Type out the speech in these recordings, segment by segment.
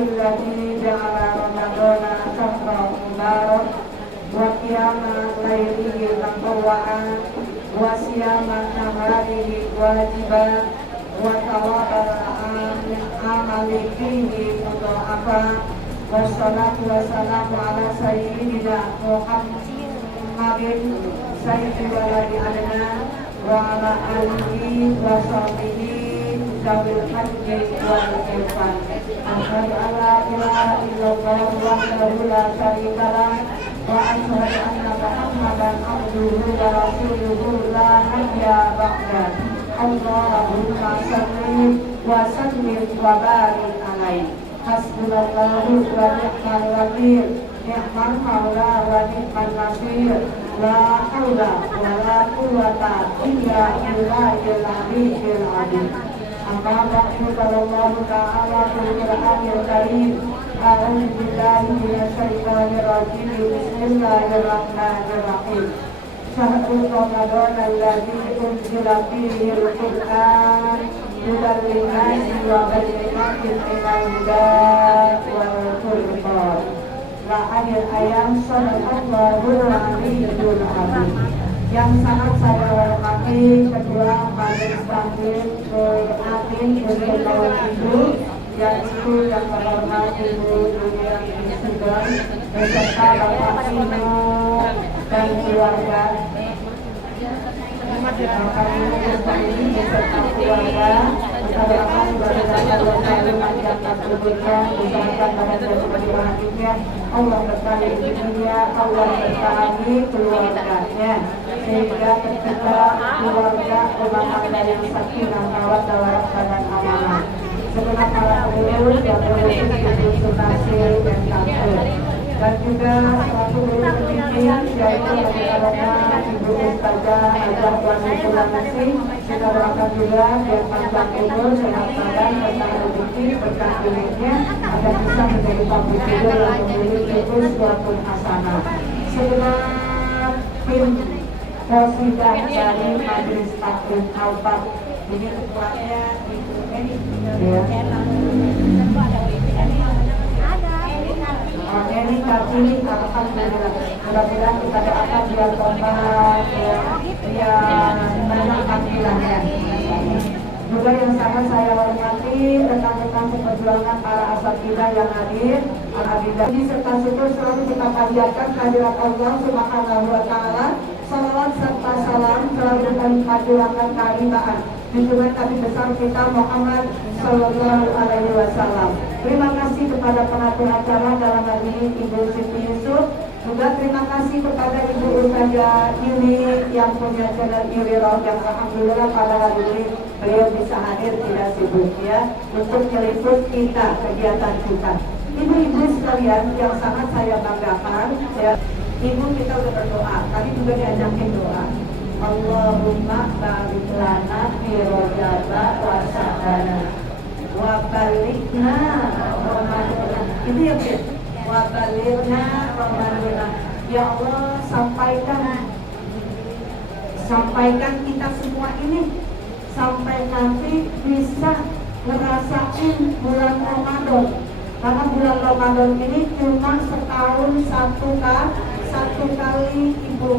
alhamdulillahi ja'ala ramadana syahran mubarak wa qiyamal lailihi taqwa'an wa siyaman naharihi wajiban wa tawabal amali fihi mudha'afan. Wassalatu wassalamu ala sayyidina Muhammadin sayyidi waladi adnan wa ala alihi wa sahbihi zawil hajji wal irfan. Asyhadu an la ilaha illallah wahdahu la syarika lah wa asyhadu anna Muhammadan abduhu wa rasuluhu la nabiyya ba'dah. Allahumma shalli wa sallim wa barik alaihi. Hasbunallahu wa ni'mal wakil, ni'mal maula wa ni'mal nasir. La haula wa la quwwata illa billahil aliyyil azim. Amma ba'du, Allah ta'ala fil Qur'anil Karim. A'udzu billahi minasy syaithanir rajim. Bismillahirrahmanirrahim. Syahrul Ramadan alladzi unzila fihi al-Qur'an hudan lin-nasi wa bayyinatin minal huda wal furqan. La akhir ayat sallallahu alaihi wasallam. Yang sangat saya hormati Ketua Majelis Taklim Amin Berkaitan Ibu, yaitu yang terhormat Ibu Julian Sudan beserta Bapak Ino dan keluarga. Bapak Ino ini beserta keluarga bersama dari masyarakat berbuka usahakan pada sebagai Allah berkahi dunia, Allah berkahi keluarganya sehingga tercipta keluarga rumah tangga yang sakinah mawaddah warahmah dan amanah. Segenap para pengurus yang berwujud konsultasi dan kantor, dan juga selaku guru pembimbing yaitu Bapak Ibu Ustazah Hajah Wasitul Nasi. Kita doakan juga biar panjang umur, sehat badan, berkah rezeki, berkah dunia, agar bisa menjadi public figure yang memiliki uswatun hasanah. Segenap tim Posidah dari Majelis Taklim Al-Fat, ini ketuanya Ibu Eni, Eni Kartini, alhamdulillah. Mudah-mudahan kita doakan biar kompak, ya banyak tampilannya. Juga yang sangat saya hormati rekan-rekan seperjuangan para asatidzah yang hadir, al-abidah serta syukur selalu kita panjatkan kehadirat Allah Subhanahu wa taala. Salawat serta salam selalu kami panjatkan kehadiran junjungan Nabi besar kita Muhammad sallallahu alaihi wasallam. Terima kasih kepada pengatur acara dalam hal ini Ibu Siti Yusuf. Juga terima kasih kepada Ibu Ustazah Yuni yang punya channel Yuriroh, yang alhamdulillah pada hari ini beliau bisa hadir tidak sibuk ya untuk meliput kita kegiatan kita. Ibu-ibu sekalian yang sangat saya banggakan ya. Ibu kita udah berdoa, tadi juga diajakin doa. Allahumma barik lana fi rojaba wa sya'bana wa balighna Ramadan. Itu ya Bu. Wa balighna Ramadan. Ya Allah, sampaikan kita semua ini sampai nanti bisa ngerasain bulan Ramadan. Karena bulan Ramadan ini cuma setahun satu kali Ibu.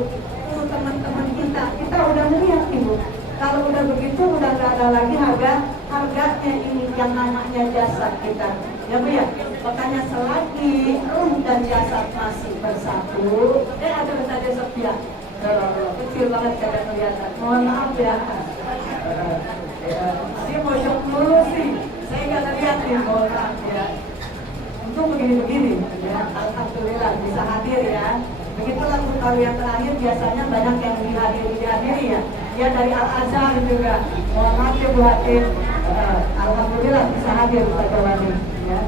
Itu teman-teman kita udah melihat Ibu. Kalau udah begitu udah gak ada lagi harganya ini yang namanya jasad kita. Ya Bu ya. Makanya selagi ruh dan jasad masih bersatu, ada saja sepiak. Kecil banget kadang kelihatan. Mohon maaf ya. Dia mojok dulu sih. Saya nggak lihat nih, mohon maaf ya. Untuk begini-begini ya, alhamdulillah bisa hadir ya. Begitulah tahun yang terakhir biasanya banyak yang dihadiri ya. Ya dari Al-Azhar juga. Mohon maaf ya Bu Hatim. Alhamdulillah bisa hadir Pak Jawani ya.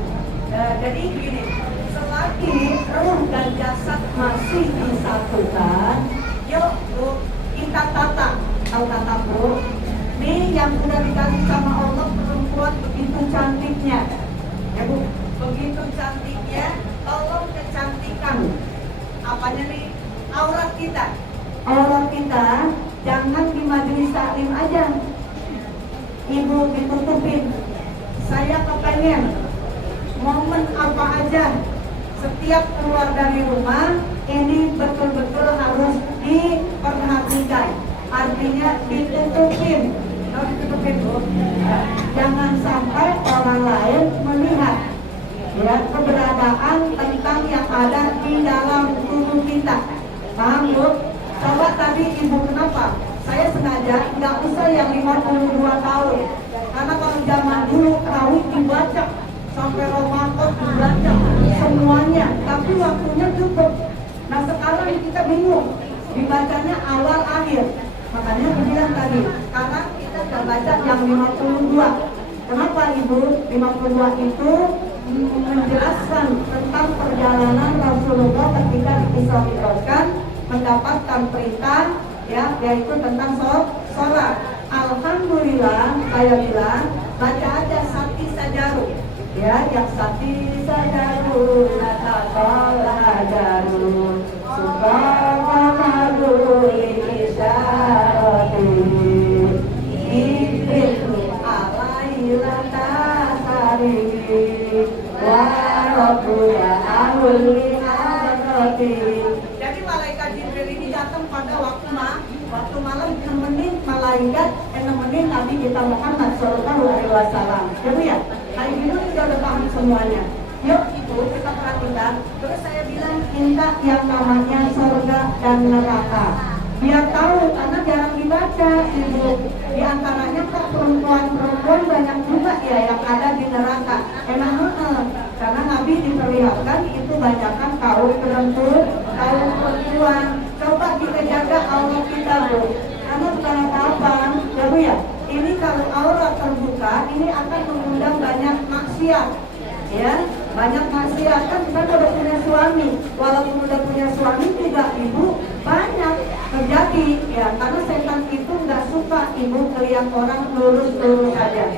Jadi begini, selagi ruh dan jasad masih disatukan, yuk Bu, kita tata. Tahu tata Bu? Nih yang sudah dikasih sama Allah perempuan begitu cantiknya. Ya Bu, begitu cantiknya, tolong kecantikan apanya nih? Aurat kita. Aurat kita jangan di majelis taklim aja. Ibu ditutupin. Saya kepengen momen apa aja setiap keluar dari rumah ini betul-betul harus diperhatikan. Artinya ditutupin. Kalau ditutupin Bu, jangan sampai orang lain melihat ya keberadaan tentang yang ada di dalam tubuh kita. Paham Bu? Coba tadi Ibu kenapa? Saya sengaja nggak usah yang 52 tahun. Karena kalau zaman dulu rawit dibaca sampai Ramadan dibaca semuanya, tapi waktunya cukup. Nah sekarang kita bingung dibacanya awal akhir. Makanya aku bilang tadi, karena kita sudah baca yang 52. Kenapa Ibu? 52 itu menjelaskan tentang perjalanan Rasulullah ketika diisra-mi'rajkan mendapatkan perintah ya, yaitu tentang sholat. Alhamdulillah saya bilang baca aja Sati Sajaru ya, yang Sati Sajaru nata Jaru subhanahu isyarati ibnu alailah tasari wa rabbuya ahuli adrati. Jadi malaikat Jibril ini datang pada waktu malam nemenin malaikat nemenin Nabi kita Muhammad Sallallahu Alaihi Wasallam. Ya, hari ini kita udah paham semuanya. Yuk Ibu kita perhatikan. Terus saya bilang minta yang namanya surga dan neraka. Biar tahu karena jarang dibaca Ibu. Di antaranya kok perempuan banyak juga ya yang ada di neraka. Emang karena Nabi diperlihatkan itu banyakkan kaum perempuan. Coba kita jaga aurat kita Bu. Karena bukan apa-apa ya Bu ya. Ini kalau aurat terbuka ini akan mengundang banyak maksiat. Ya, banyak maksiat kan kita udah punya suami. Walaupun udah punya suami juga Ibu banyak terjadi ya, karena setan itu nggak suka Ibu melihat orang lurus saja.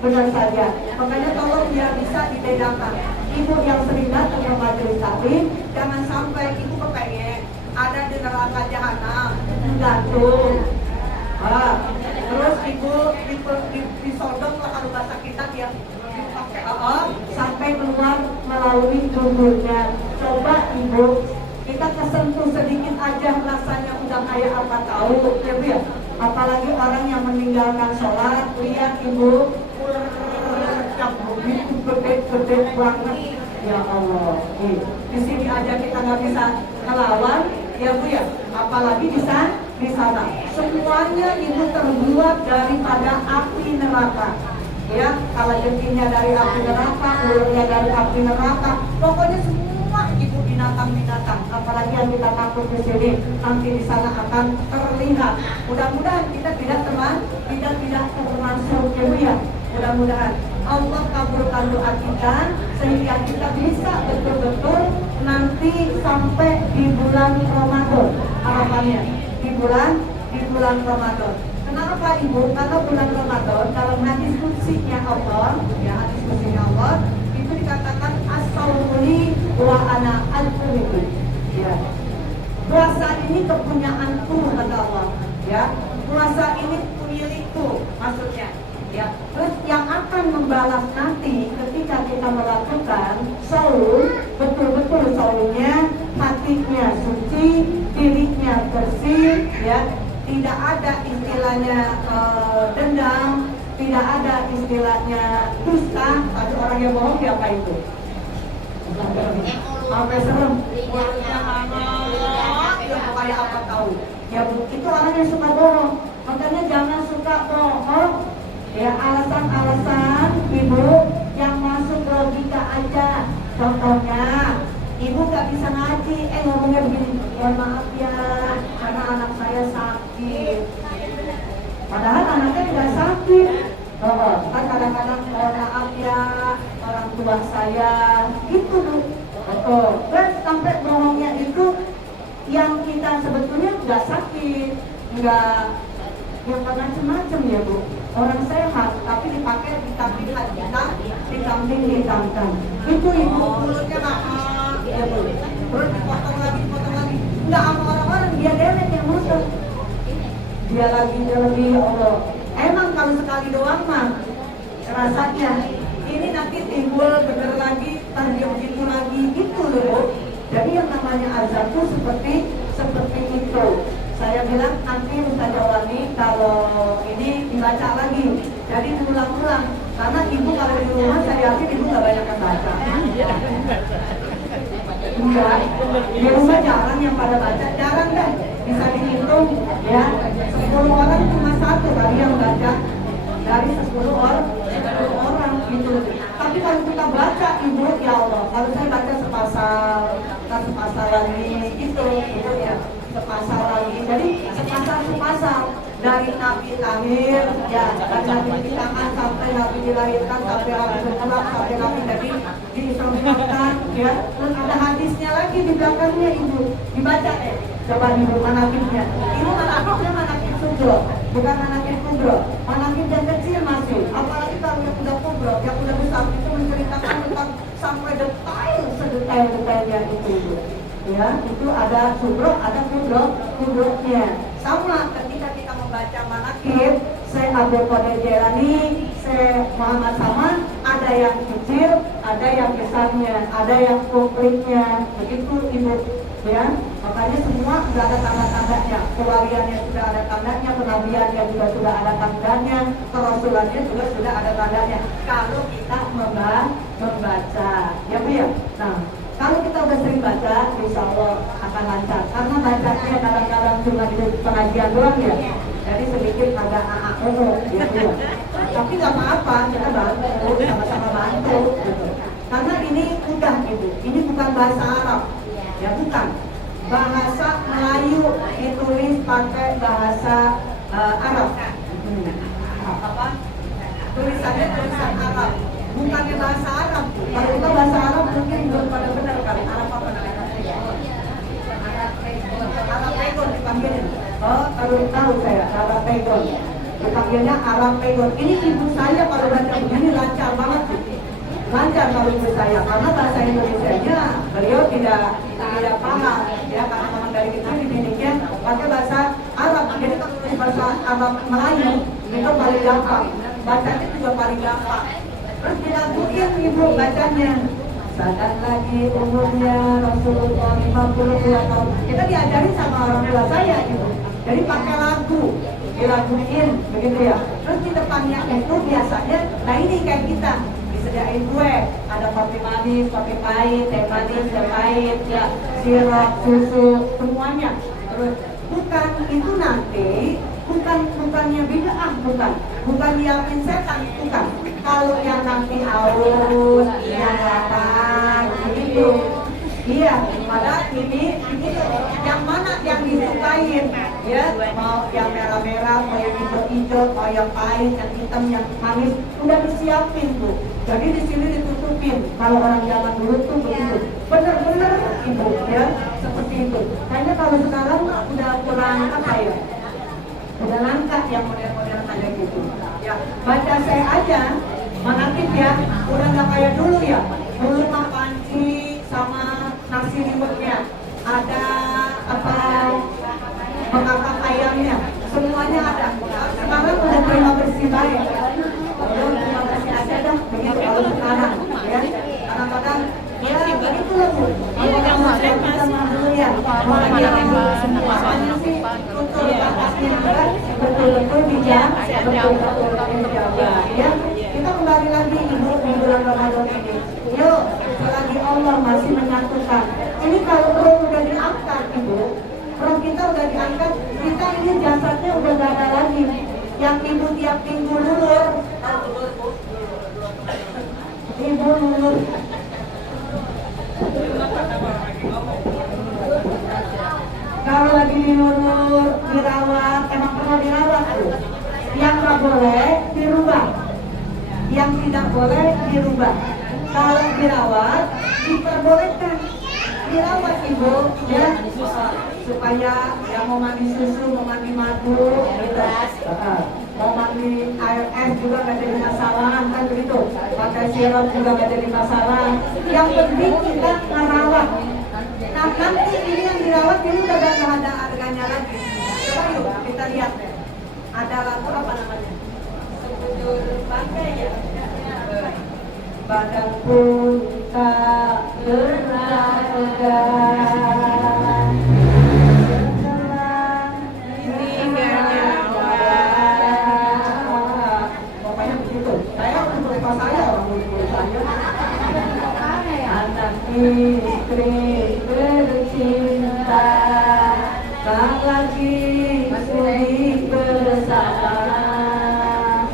Benar saja. Makanya tolong biar bisa dibedakan. Ibu yang sering datang ke majelis taklim, jangan sampai Ibu kepengen ada di neraka jahanam, gantung. Terus Ibu disodong lah kalau bahasa kita dia dipakai sampai keluar melalui tubuhnya. Coba Ibu kita kesentuh sedikit aja rasanya udah kayak apa tahu ya Bu ya. Apalagi orang yang meninggalkan sholat, lihat Ibu yang begitu gede banget ya Allah. Di sini aja kita nggak bisa melawan ya Bu ya, apalagi di sana. Semuanya itu terbuat daripada api neraka. Ya, kalau jengkinya dari api neraka, ulurnya dari api neraka, pokoknya semua itu binatang-binatang. Apalagi yang kita takut di sini, nanti di sana akan terlihat. Mudah-mudahan kita tidak termasuk ya. Mudah-mudahan Allah kabulkan doa kita sehingga kita bisa betul-betul nanti sampai di bulan Ramadan. Harapannya di bulan Ramadan. Kenapa Ibu? Karena bulan Ramadan dalam hadis kutsinya Allah, ya hadis kutsinya Allah itu dikatakan as-saumuli wa ana al-qulubi. Ya. Puasa ini kepunyaanku kata Allah, ya. Puasa ini milikku maksudnya. Ya. Terus yang akan membalas nanti ketika kita melakukan saum, betul-betul saumnya hatinya suci, dirinya bersih, ya. Tidak ada istilahnya dendam, tidak ada istilahnya dusta. Ada orang yang bohong siapa itu? Sampai serem. Ya kayak apa tahu? Ya itu orang yang suka bohong. Makanya jangan suka bohong. Ya alasan-alasan Ibu yang masuk logika aja. Contohnya Ibu gak bisa ngaji, ngomongnya begini, ya maaf ya, karena anak saya sakit. Padahal anaknya tidak sakit. Kan kadang-kadang maaf ya, orang tua saya, gitu Bu. Dan sampai bohongnya itu yang kita sebetulnya nggak sakit, nggak yang macam-macam ya Bu. Orang sehat, tapi dipakai vitamin kita, dikambing hitamkan. Itu Ibu mulutnya ya Bu. Terus dipotong lagi. Nggak sama orang-orang, dia dewek yang musuh. Dia lagi ya Allah. Emang kalau sekali doang mah rasanya ini nanti timbul bener lagi, tadi begitu lagi, gitu loh. Jadi yang namanya azab itu seperti itu. Saya bilang nanti Ustazah Wani kalau ini dibaca lagi, jadi diulang-ulang. Karena ibu kalau di rumah saya yakin ibu nggak banyak yang baca. Enggak, di rumah jarang yang pada baca, jarang deh. Bisa dihitung ya, 10 orang cuma satu kali yang baca dari 10 orang gitu. Tapi kalau kita baca ibu, ya Allah, kalau saya baca sepasal lagi itu ya, sepasal lagi. Jadi sepasal dari Nabi lahir ya, dari Nabi diciptakan sampai Nabi dilahirkan, sampai Nabi berkelak, sampai Nabi jadi diislamkan ya. Terus ada hadisnya lagi di belakangnya ibu, dibaca deh. Coba ibu manakibnya. Ibu manakibnya manakib sugro, bukan manakib kubro. Manakib yang kecil masih. Apalagi kalau yang udah kubro, yang udah besar itu menceritakan tentang sampai sedetail-detailnya itu ibu. Ya, itu ada sugro, ada kubronya. Sama ketika kita membaca manakib, saya Abdul Qadir Jailani, saya Muhammad Saman, ada yang kecil, ada yang besarnya, ada yang komplitnya, begitu ibu. Ya, makanya semua sudah ada tanda-tandanya, kewaliannya sudah ada tandanya, kenabiannya juga sudah ada tandanya, kerasulannya juga sudah ada tandanya. Kalau kita membaca, ya Bu ya. Nah, kalau kita udah sering baca, insya Allah akan lancar. Karena bacanya kadang-kadang cuma di pengajian doang ya, jadi sedikit agak ya Bu. Tapi nggak apa-apa, kita bantu, sama-sama bantu. Gitu. Karena ini udah gitu, ini bukan bahasa Arab. Ya bukan, bahasa Melayu ditulis pakai bahasa Arab. Apa? Tulisannya tulisan Arab, bukannya bahasa Arab. Kalau itu bahasa Arab mungkin belum pada benar kali. Arab apa namanya? Arab Pegon dipanggilnya. Oh, kalau tahu saya Arab Pegon. Dipanggilnya Arab Pegon. Ini ibu saya kalau baca begini lancar banget. Lancar kalau ibu saya, karena bahasa Indonesianya beliau tidak paham ya, karena memang dari kecil dididiknya pakai bahasa Arab. Jadi kalau tulis bahasa Arab Melayu itu paling gampang, bacanya juga paling gampang. Terus dilakuin ibu bacanya. Sadar lagi umurnya Rasulullah 52 tahun. Kita diajarin sama orang tua saya ibu. Jadi pakai lagu, dilaguin begitu ya. Terus di depannya itu biasanya, nah ini kayak kita disediain kue, ada kopi manis, kopi pahit, teh manis, teh pahit, ya, sirup, susu, semuanya. Terus bukan itu nanti, bukannya bid'ah, bukan diamin setan, bukan. Kalau yang nanti aus, yang lapar, gitu. Iya, padahal ini yang mana yang disukain, ya, mau yang merah-merah, mau yang hijau-hijau, mau yang pahit, yang hitam, yang manis, udah disiapin Bu. Jadi di sini ditutupin. Kalau orang zaman dulu tuh begitu, bener-bener ibu, ya, seperti itu. Kayaknya kalau sekarang udah kurang apa ya? Udah langka yang model-model kayak gitu. Ya, baca saya aja, manakib ya, udah nggak kayak dulu ya. Dulu mah panci sama nasi liwetnya, ada apa mengangkat ayamnya, semuanya ada. Sekarang udah terima bersih baik, udah terima bersih aja dah. Begitu kalau sekarang, ya. Kadang-kadang ya begitu loh Bu. Kalau masih kita dulu ya, semuanya sih untuk bakatnya betul-betul dijaga, betul-betul dijaga. Ya, kita kembali lagi ibu di bulan Ramadan ini. Yuk, selagi Allah masih menyatukan. Ini kalau roh udah diangkat ibu, roh kita udah diangkat, kita ini jasadnya udah gak ada lagi. Yang ibu tiap minggu lulur, ibu lulur. Kalau lagi dilulur, dirawat, emang perlu dirawat tuh. Yang nggak boleh dirubah, yang tidak boleh dirubah. Kalau dirawat, diperbolehkan dirawat ibu, ya, supaya yang mau mandi susu, mau mandi madu, gitu. Mau mandi air es juga nggak jadi masalah, kan begitu. Pakai sirup juga nggak jadi masalah. Yang penting kita merawat. Nah nanti ini yang dirawat ini udah gak ada harganya lagi. Coba yuk kita lihat deh. Ada lagu apa namanya? Sekujur bangkai ya. badan pun tak berharga. Pokoknya begitu. Saya untuk saya orang saya. Anak istri bercinta, tak lagi sudi bersama.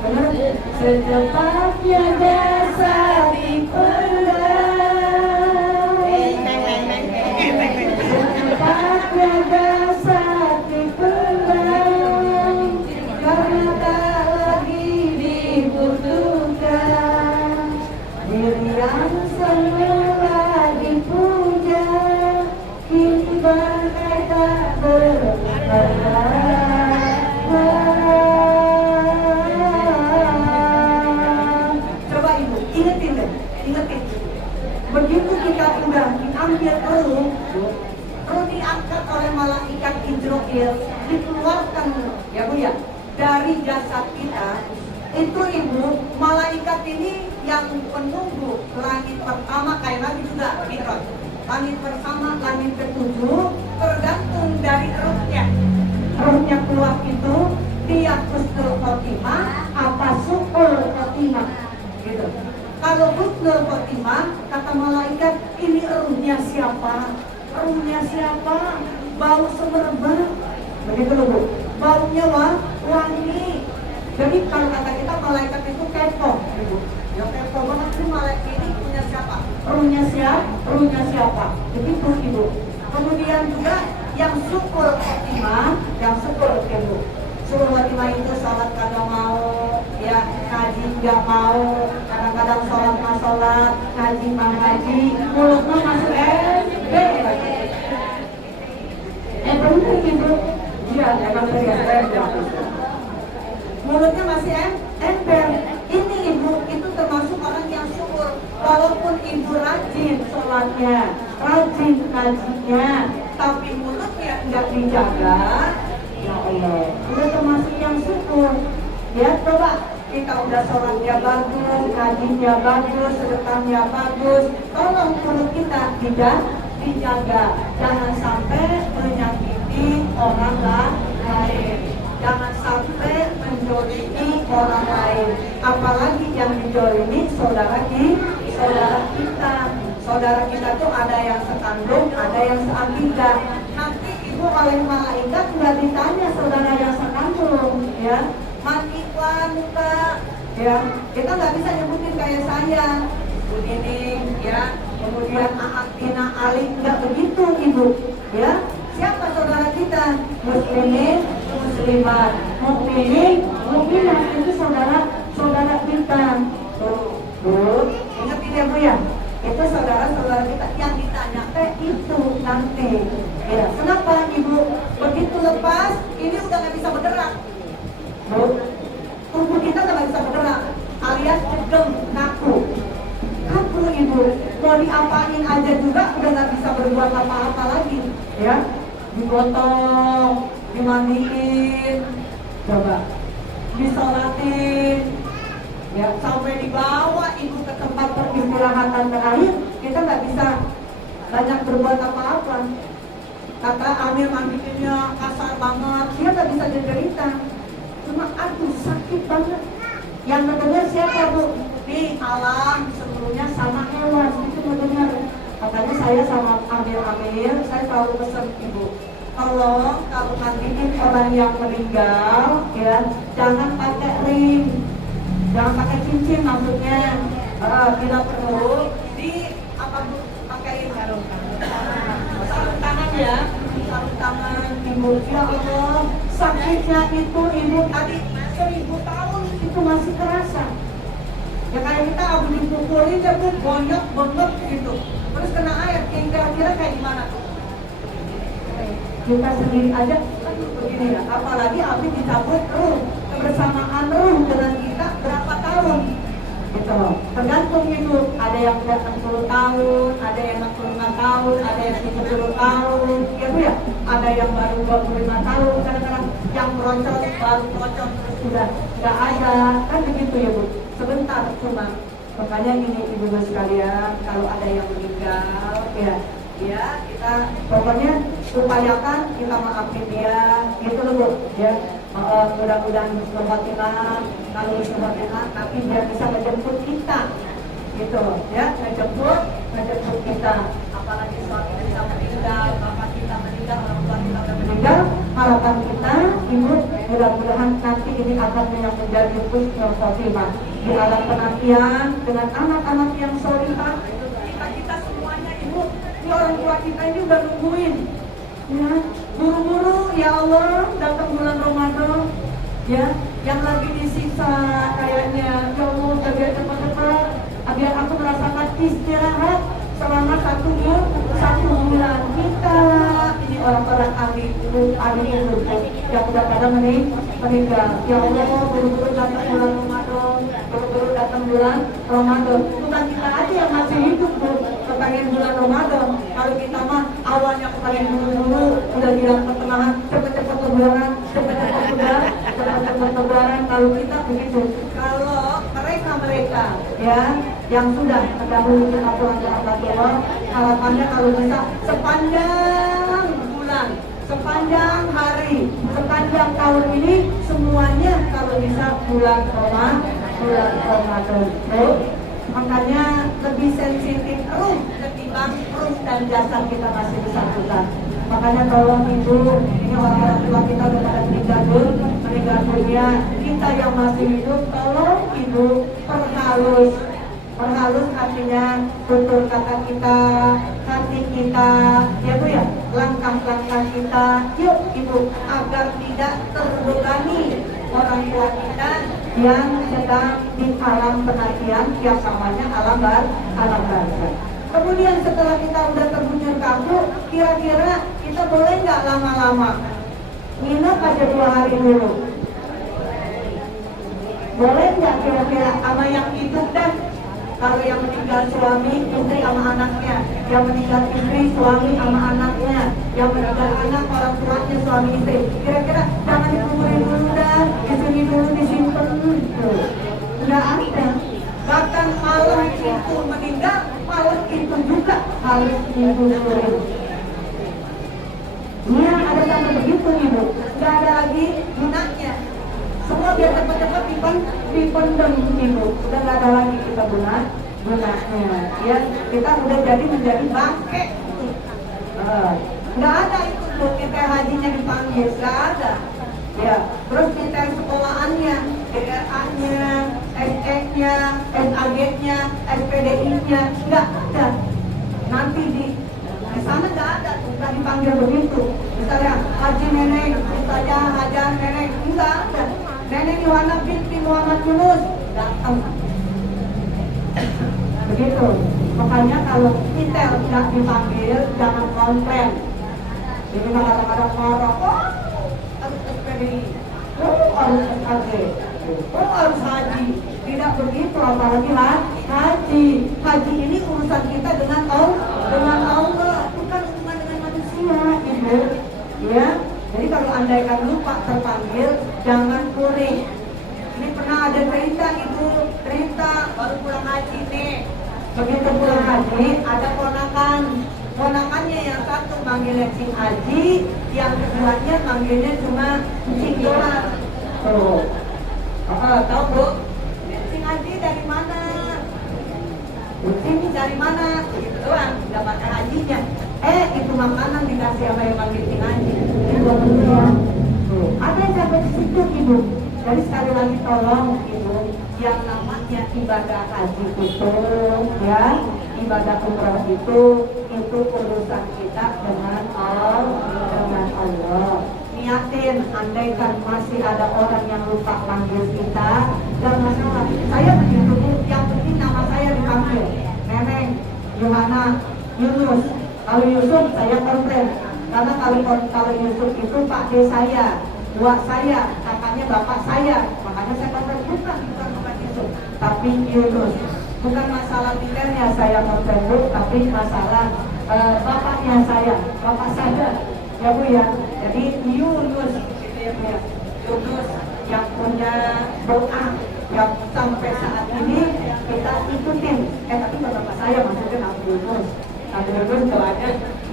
Benar? Secepatnya dasar dipendam. Secepatnya dasar dipendam, karena tak lagi dibutuhkan. Diri yang semula dipuja, kini bagai tak berharga. Coba ibu, ingetin deh, ingetin. Begitu kita udah diambil ruh diangkat oleh malaikat Israfil, dikeluarkan ya bu ya dari jasad kita. Itu ibu, malaikat ini yang menunggu langit pertama, kayak lagi juga Mi'raj. Langit pertama, langit ketujuh, tergantung dari ruhnya. Ruhnya keluar itu dia husnul khotimah apa su'ul khotimah gitu. Kalau husnul khotimah, kata malaikat, ini ruhnya siapa? Ruhnya siapa? Bau semerbak. Begitu loh bu, baunya wangi. Jadi kalau kata kita malaikat itu kepo, ibu. Ya kepo banget, ini malaikat ini punya siapa? Ruhnya siapa? Begitu ibu. Kemudian juga yang syukur khotimah, yang syukur ibu. Syukur khotimah itu sholat kagak mau, ya ngaji nggak mau, kadang-kadang sholat mah sholat, ngaji mah ngaji, mulutnya masuk bener ibu. Iya, emang serius. Mulutnya masih ember. Ini ibu itu termasuk orang yang syukur. Walaupun ibu rajin sholatnya, rajin ngajinya, tapi mulutnya nggak dijaga, ya Allah, udah termasuk yang syukur. Ya coba kita udah sholatnya bagus, ngajinya bagus, sedekahnya bagus, tolong mulut kita dijaga, jangan sampai menyakiti orang lain. Jangan sampai menjolimi orang lain, apalagi yang dijolimi saudara kita. Saudara kita tuh ada yang sekandung, ada yang seakidah. Nanti ibu oleh malaikat nggak ditanya saudara yang sekandung, ya. Matiwan Kak, ya. Kita nggak bisa nyebutin kayak saya, Bu Nining, ya. Kemudian Tina Ali, nggak begitu ibu, ya. Siapa saudara kita? Muslimin, muslimat, mukminin, mukminat, itu saudara kita. Tuh, ingat ya bu ya? Itu saudara kita yang ditanya itu nanti. Ya, kenapa ibu? Begitu lepas, ini udah nggak bisa bergerak. Bu, tubuh kita udah nggak bisa bergerak, alias cegem, kaku ibu. Mau diapain aja juga udah nggak bisa berbuat apa-apa lagi, ya. Digotong, dimandiin, coba disolatin, ya, sampai dibawa ibu ke tempat peristirahatan terakhir, kita nggak bisa banyak berbuat apa-apa. Kata Amir mandiinnya kasar banget, dia nggak bisa cerita, cuma aduh sakit banget. Yang mendengar siapa bu? Di alam seluruhnya sama hewan itu mendengar. Makanya saya sama Amir, saya selalu pesan ibu, tolong kalau mandiin orang yang meninggal, ya, jangan pakai ring, jangan pakai cincin maksudnya. Bila perlu di apa bu, pakai sarung tangan ya, sarung tangan ibu. Ya Allah, sakitnya itu ibu tadi 1000 tahun itu masih terasa. Ya kayak kita abis dipukulin ya bu, bonyok gitu. Terus kena air, kira-kira kayak gimana tuh? Kita sendiri aja begini ya, apalagi abis dicabut kebersamaan dengan kita berapa tahun gitu. Tergantung itu, ada yang 60 tahun, ada yang 65 tahun, ada yang 70 tahun, ya bu ya. Ada yang baru 25 tahun, kadang-kadang yang meroncong baru meroncong terus sudah nggak ada, kan begitu ya bu. Sebentar cuma Makanya ini ibu-ibu sekalian, kalau ada yang meninggal, ya kita pokoknya upayakan kita maafin dia, gitu loh Bu, ya. Mudah-mudahan berkhatimat, kalau berkhatimat, tapi dia bisa menjemput kita, gitu, ya, menjemput kita. Apalagi suami kita meninggal, bapak kita meninggal, orang tua kita sudah meninggal, harapan kita, ibu, mudah-mudahan nanti ini akan menjadi husnul khotimah di alam penantian dengan anak-anak yang solihah. Kita semuanya ibu, ini orang tua kita ini udah nungguin, ya, buru-buru ya Allah datang bulan Ramadan, ya, yang lagi disiksa kayaknya, ya Allah biar cepat-cepat, biar aku merasakan istirahat selama satu bulan. Kita ini orang-orang ahli hidup yang udah pada meninggal. Ya Allah, buru-buru datang bulan Ramadan, buru-buru datang bulan Ramadan. Bukan kita aja yang masih hidup Bu, kepengen bulan Ramadan. Kalau kita mah awalnya kepengen buru-buru, udah bilang pertengahan, cepet-cepet lebaran, cepet-cepet lebaran. Kalau kita begitu. Kalau mereka ya yang sudah mendahului kita pulang ke Allah, harapannya kalau bisa sepanjang bulan, sepanjang hari, sepanjang tahun ini semuanya kalau bisa bulan Ramadan. Makanya lebih sensitif ruh ketimbang ruh dan jasad kita masih disatukan. Makanya tolong ibu, ini orang-orang tua kita udah pada meninggal dunia, kita yang masih hidup, tolong ibu perhalus hatinya, tutur kata kita, hati kita, ya Bu ya, langkah-langkah kita, yuk ibu, agar tidak terbebani orang tua kita yang sedang di alam penantian yang namanya alam barzakh. Kemudian setelah kita udah terbujur kaku, kira-kira kita boleh nggak lama-lama nginep aja 2 hari dulu? Boleh nggak kira-kira sama yang hidup deh? Kalau yang meninggal suami, istri sama anaknya, yang meninggal istri, suami sama anaknya, yang meninggal anak, orang tuanya, suami istri. Kira-kira jangan dikuburin dulu dah, di sini dulu disimpan. Nggak ada. Bahkan malam itu meninggal, malam itu juga harus dikuburin. Iya, ada sampai begitu ibu. Nggak ada lagi gunanya. Semua biar cepat-cepat dipendam ibu. Udah nggak ada lagi kita gunanya. Ya, kita udah menjadi bangke. Nggak ada itu tuh kita hajinya dipanggil, nggak ada. Ya, terus kita sekolahannya, DRA-nya, SE-nya, SAG-nya, SPDI-nya, nggak ada. Nanti di sana nggak ada, nggak dipanggil begitu. Misalnya haji nenek, ustazah hajar nenek, nggak ada. Nenek Yohana binti Muhammad Yunus datang. Begitu. Makanya kalau kita tidak dipanggil, jangan komplain. Jadi kadang-kadang marah, harus SPDI, harus SAG, harus haji. Tidak begitu, apalagi haji. Haji ini urusan kita dengan Allah, bukan urusan dengan manusia, ibu. Ya. Jadi kalau andaikan lupa terpanggil, jangan kuring. Ini pernah ada cerita ibu, baru pulang haji nih. Begitu pulang haji, ada ponakannya yang satu manggilnya Cing Haji, yang keduanya manggilnya cuma Cing doang. Tahu Bu? Cing Haji dari mana? Cing dari mana? Gitu doang, dapatkan hajinya. Itu makanan dikasih sama yang manggil Cing Haji. Ada yang sampai di situ ibu. Jadi sekali lagi tolong ibu, yang namanya ibadah haji itu, ya, ibadah umrah itu urusan kita dengan Allah. Niatin, andaikan masih ada orang yang lupa panggil kita, jangan masalah. Saya begitu, yang penting nama saya dipanggil. Neneng, Yohana, Yunus. Kalau Yusuf saya komplain, karena kalau Yusuf itu Pak D saya, buat saya, kakaknya bapak saya, makanya saya komplain, bukan Bapak Yusuf, tapi Yunus. Bukan masalah titelnya saya komplain, tapi masalah bapaknya saya, bapak saya, ya Bu ya. Jadi Yunus, gitu ya Bu ya. Yunus yang punya doa yang sampai saat ini kita ikutin. Tapi kalau bapak saya maksudnya Nabi Yunus doanya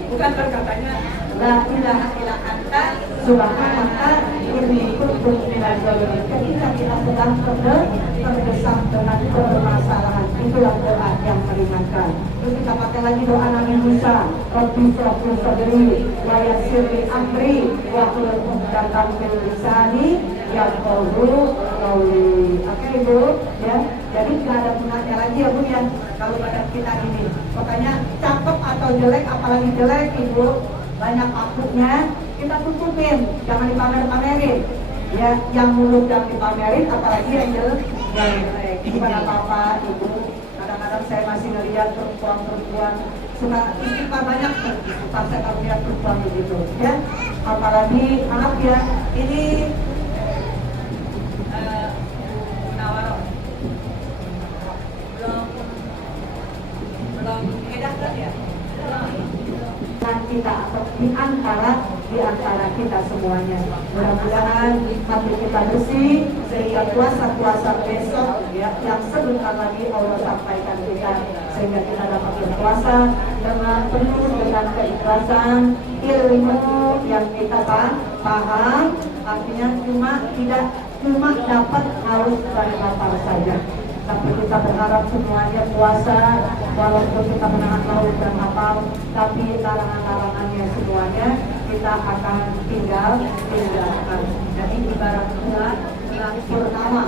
bukan berkatanya la ilaha illa anta subhanaka inni kuntu minadz dzalimin. Ketika kita sedang terdesak dengan permasalahan, itulah doa yang meringankan. Terus kita pakai lagi doa Nabi Musa, Rabbi shrah li sadri wa yassir li amri wa hlul 'uqdatam min lisani yafqahu qawli. Oke Ibu, ya. Jadi tidak ada gunanya lagi ya Bu ya kalau badan kita ini. Makanya cakep atau jelek, apalagi jelek Ibu, banyak pakuknya, kita tutupin, jangan dipamer-pamerin. Ya, yang mulut yang dipamerin, apalagi yang jelek. Gimana Bapak, Ibu? Kadang-kadang saya masih ngelihat perempuan-perempuan suka istighfar banyak, pas saya lihat perempuan begitu, ya. Apalagi maaf ya, ini kita atau di antara kita semuanya. Mudah-mudahan hati kita bersih sehingga puasa besok ya, yang sebentar lagi Allah sampaikan kita, sehingga kita dapat berpuasa dengan penuh dengan keikhlasan, ilmu yang kita paham, artinya tidak cuma dapat haus dan lapar saja, tapi kita berharap semuanya puasa walaupun kita menahan haus dan lapar, tapi larangan-larangannya semuanya kita akan tinggalkan. Jadi ibarat bulan purnama,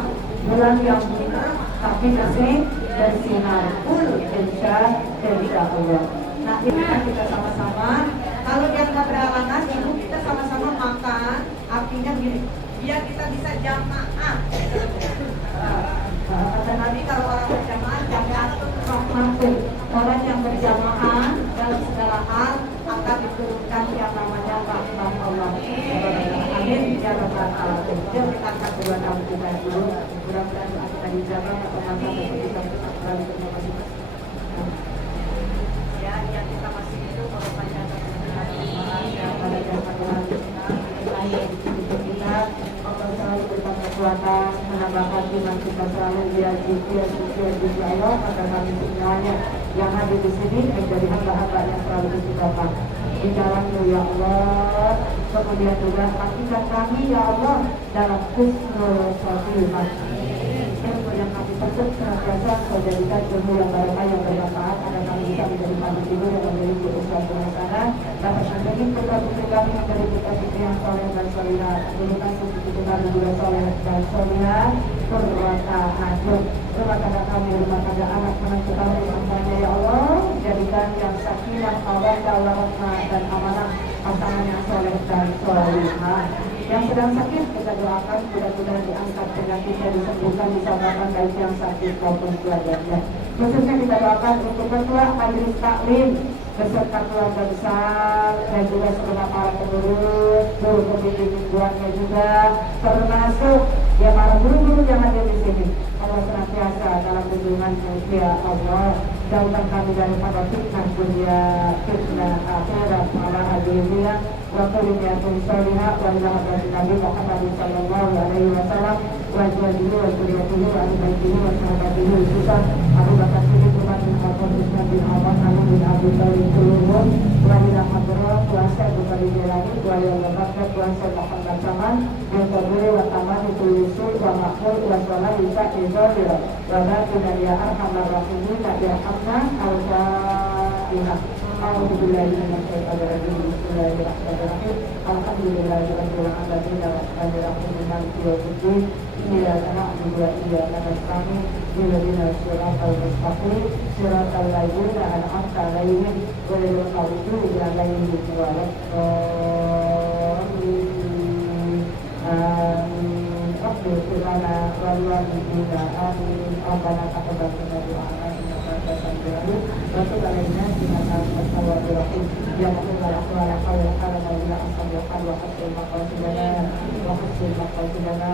bulan yang benar tapi masih bersinar full insya Allah. Nah ini kita sama-sama, kalau dia nggak berhalangan, ibu kita sama-sama makan, artinya gini, biar kita bisa jamaah. Kata Nabi kalau orang berjamaah jangan rahmatul. Orang yang berjamaah dalam segala hal akan diturunkan yang namanya rahmat Allah. Amin ya rabbal alamin. Kita angkat dua tangan kita dulu. Mudah-mudahan kita dijaga atau masa bisa kembali ke masing-masing. Ya, yang kita masih itu kalau panjang ya pada zaman kita Allah selalu berikan kekuatan, menambahkan iman kita selalu dia suci Allah. Maka kami semuanya yang hadir di sini menjadi hamba-hamba yang selalu istiqomah di jalan-Mu ya Allah. Kemudian juga pastikan kami ya Allah dalam husnul khotimah. Ilmu yang kami tersebut senantiasa kau jadikan ilmu yang barokah yang bermanfaat agar kami bisa menjadi pandu tidur yang memiliki usaha sana. Dapat menjadi putra-putri kami menjadi putra-putri yang soleh dan solihah, menjadikan putri-putri kami juga soleh dan solihah, berwata hajur rumah tangga kami, rumah tangga anak menantu kami semuanya ya Allah. Jadikan yang sakinah, mawaddah, warahmah dan amanah, pasangan yang soleh dan solihah. Yang sedang sakit kita doakan mudah-mudahan diangkat penyakitnya, disembuhkan, disabarkan baik yang sakit maupun keluarganya. Khususnya kita doakan untuk ketua majelis taklim beserta keluarga besar dan juga seluruh para pengurus, guru pembimbing mingguannya juga, termasuk ya para guru-guru yang ada di sini. Allah senantiasa dalam lindungan ya Allah. Jauhkan kami daripada fitnah dunia, fitnah akhirat, ala hadirinah wa kulliyatul salihah wa ila hadratin Nabi Muhammad sallallahu alaihi wasallam wa azwajihi wa dzurriyyatihi wa ahli baitihi wa sahabatihi khususan Abu Bakar Siddiq bin Utsman bin Affan, Ali bin Abi Thalib seluruh wa ila hadrat kuasa Bukhari Jalani wa ila bakat kuasa Muhammad Saman bin Taburi wa Taman itu Yusuf wa Mahmud wa Salah Isa Izafir wa batina ya arhamar rahimin ya hamna al-fatihah. A'udzubillahi minasyaitonir rajim. Bismillahirrahmanirrahim. Alhamdulillahirabbil alamin arrahmanir rahim maliki yaumiddin. Iyyaka na'budu wa iyyaka nasta'in. Ihdinas siratal mustaqim. Siratal ladzina an'amta 'alaihim ghairil maghdubi 'alaihim waladdallin. Amin. Rabbana firlana wal walidina amin. Rabbana taqabbal minna du'ana innaka antas samiul 'alim. Wa tub 'alaina innaka antat tawwabur rahim. Ya Rabbal alamin wa la hawla illa anta wa hasil maqasidana wa hasil maqasidana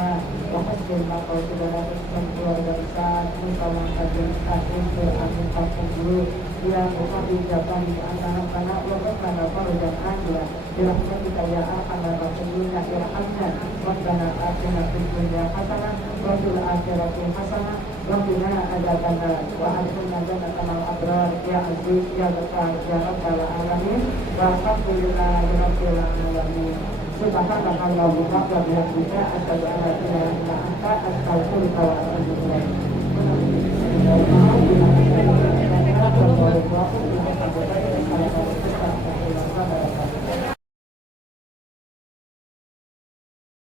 wa hasil maqasidana dan keluarga besar Musalam Kajian Akhir Amin Kampung Dulu ya Muhammad Japan di antara tanah wa kana farajan anja dirahmatika ya arhamar rahimin ya rahman wa kana atina fid dunya hasanah wa fil akhirati hasanah Waktunya ada tanda wa'alaikum nazar kamal abrar ya aziz ya ghafar ya rabbal alamin walhamdulillah rabbil alamin. Subhanallahumma wa bihamdika asyhadu an la ilaha illa anta astaghfiruka wa atubu ilaik.